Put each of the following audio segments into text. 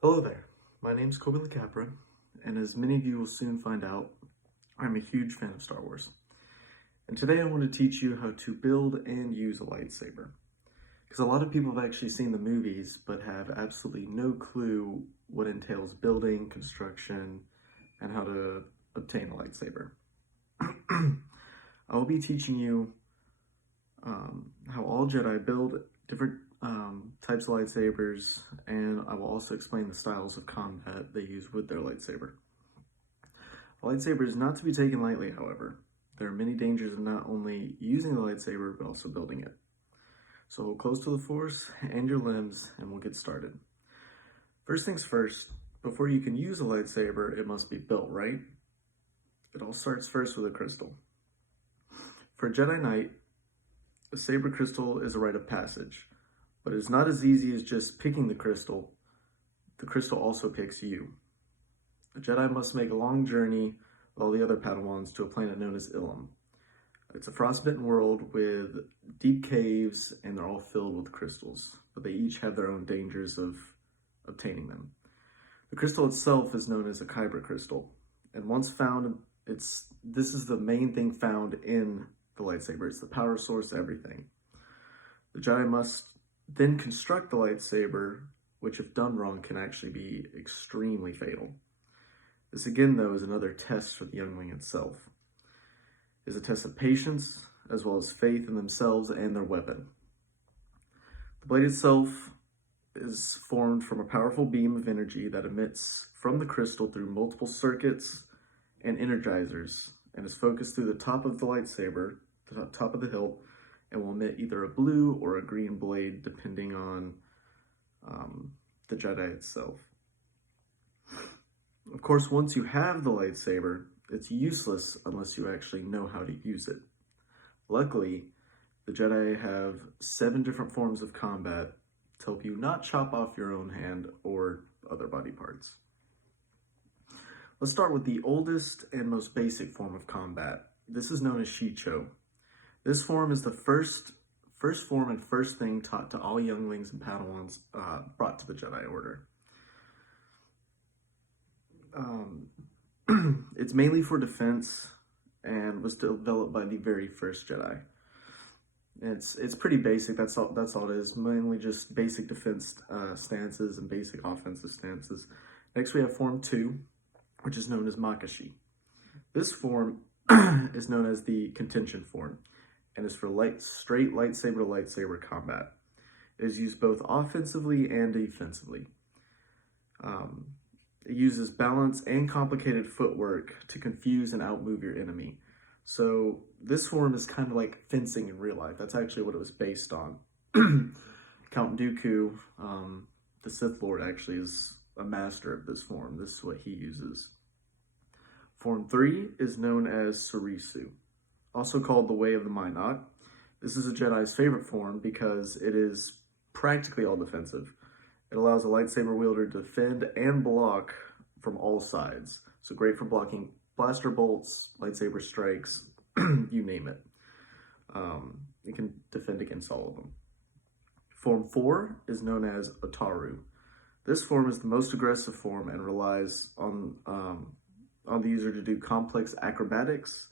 Hello there, my name's Kobe LaCapra, and as many of you will soon find out, I'm a huge fan of Star Wars. And today I want to teach you how to build and use a lightsaber. Because a lot of people have actually seen the movies, but have absolutely no clue what entails building, construction, and how to obtain a lightsaber. I will be teaching you how all Jedi build different types of lightsabers, and I will also explain the styles of combat they use with their lightsaber. A lightsaber is not to be taken lightly, however. There are many dangers of not only using the lightsaber, but also building it. So hold close to the Force and your limbs, and we'll get started. First things first, before you can use a lightsaber, it must be built, right? It all starts first with a crystal. For a Jedi Knight, a saber crystal is a rite of passage, but it's not as easy as just picking the crystal. The crystal also picks you. A Jedi must make a long journey with all the other Padawans to a planet known as Ilum. It's a frostbitten world with deep caves, and they're all filled with crystals, but they each have their own dangers of obtaining them. The crystal itself is known as a kyber crystal, and once found, this is the main thing found in the lightsaber. It's the power source, everything. The Jedi must then construct the lightsaber, which if done wrong can actually be extremely fatal. This again, though, is another test for the youngling itself. It is a test of patience, as well as faith in themselves and their weapon. The blade itself is formed from a powerful beam of energy that emits from the crystal through multiple circuits and energizers, and is focused through the top of the lightsaber, the top of the hilt, and will emit either a blue or a green blade, depending on the Jedi itself. Of course, once you have the lightsaber, it's useless unless you actually know how to use it. Luckily, the Jedi have 7 different forms of combat to help you not chop off your own hand or other body parts. Let's start with the oldest and most basic form of combat. This is known as Shicho. This form is the first form and first thing taught to all younglings and Padawans brought to the Jedi Order. It's mainly for defense and was developed by the very first Jedi. It's pretty basic. That's all it is. Mainly just basic defense stances and basic offensive stances. Next, we have Form 2, which is known as Makashi. This form is known as the contention form, and is for straight lightsaber to lightsaber combat. It is used both offensively and defensively. It uses balance and complicated footwork to confuse and outmove your enemy. So this form is kind of like fencing in real life. That's actually what it was based on. Count Dooku, the Sith Lord, actually is a master of this form. This is what he uses. Form 3 is known as Surisu, also called the Way of the Minot. This is a Jedi's favorite form because it is practically all defensive. It allows a lightsaber wielder to defend and block from all sides. So great for blocking blaster bolts, lightsaber strikes, you name it. It can defend against all of them. Form 4 is known as Otaru. This form is the most aggressive form and relies on the user to do complex acrobatics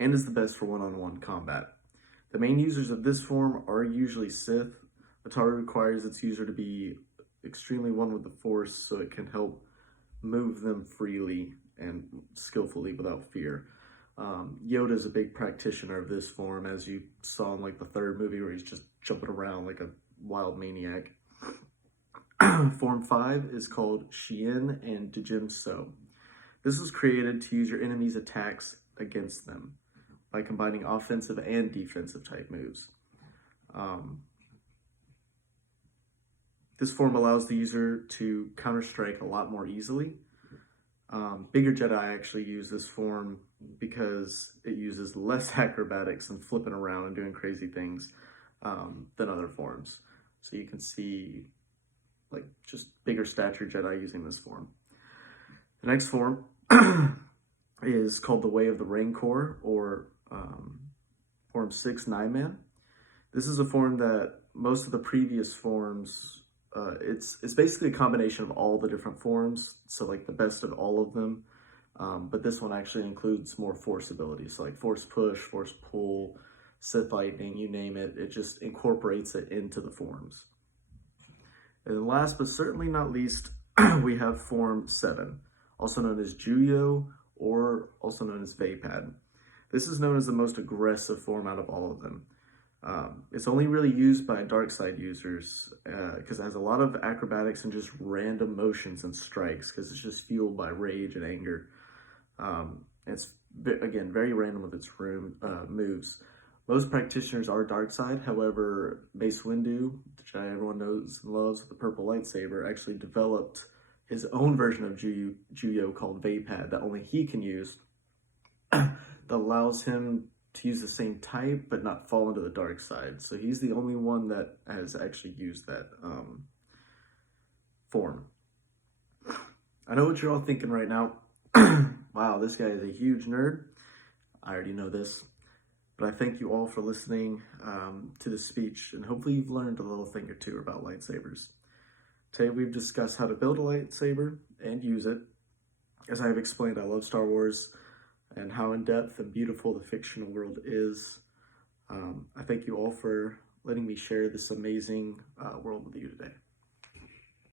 and is the best for one-on-one combat. The main users of this form are usually Sith. Otaru requires its user to be extremely one with the Force, so it can help move them freely and skillfully without fear. Yoda is a big practitioner of this form, as you saw in like the 3rd movie where he's just jumping around like a wild maniac. Form 5 is called Shien and Djinn So. This was created to use your enemy's attacks against them by combining offensive and defensive type moves. This form allows the user to counter-strike a lot more easily. Bigger Jedi actually use this form because it uses less acrobatics and flipping around and doing crazy things than other forms. So you can see like just bigger stature Jedi using this form. The next form is called the Way of the Rancor, or Form 6 9-Man. This is a form that most of the previous forms It's basically a combination of all the different forms, so like the best of all of them. But this one actually includes more force abilities, so like force push, force pull, Sith lightning, you name it. It just incorporates it into the forms. And then last but certainly not least, we have form 7, also known as Juyo, or also known as Vaipad. This is known as the most aggressive form out of all of them. It's only really used by dark side users because it has a lot of acrobatics and just random motions and strikes because it's just fueled by rage and anger. It's, again, very random with its moves. Most practitioners are dark side, however, Mace Windu, which everyone knows and loves with the purple lightsaber, actually developed his own version of Juyo called Vaipad that only he can use that allows him to use the same type but not fall into the dark side. So he's the only one that has actually used that form. I know what you're all thinking right now. Wow, this guy is a huge nerd. I already know this. But I thank you all for listening to this speech, and hopefully you've learned a little thing or two about lightsabers. Today we've discussed how to build a lightsaber and use it. As I have explained, I love Star Wars and how in-depth and beautiful the fictional world is. I thank you all for letting me share this amazing world with you today.